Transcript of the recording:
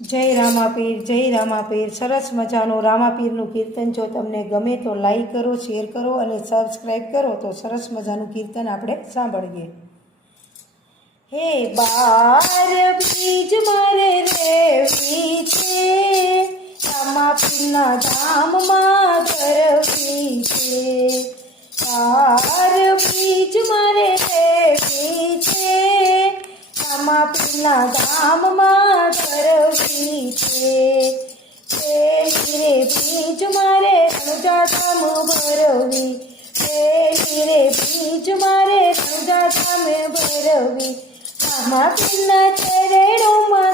જય રામાપીર, જય રામાપીર. સરસ મજાનું રામાપીરનું કીર્તન જો તમને ગમે તો લાઈક કરો, શેર કરો અને સબસ્ક્રાઈબ કરો તો સરસ મજાનું કીર્તન આપણે સાંભળીએ. હે બાર બીજ મારે રેવી છે, રામાપીરના ધામમાં ધરવી છે. બાર બીજ મારે રેવી છે, રામાપીરના ધામમાં ધરવી છે. પેલી રે બીજ મારે રણુજા ધામ ભરવી, પેલી રે બીજ મારે રણુજા ધામ ભરવી. રામાપીરના ચરણોમાં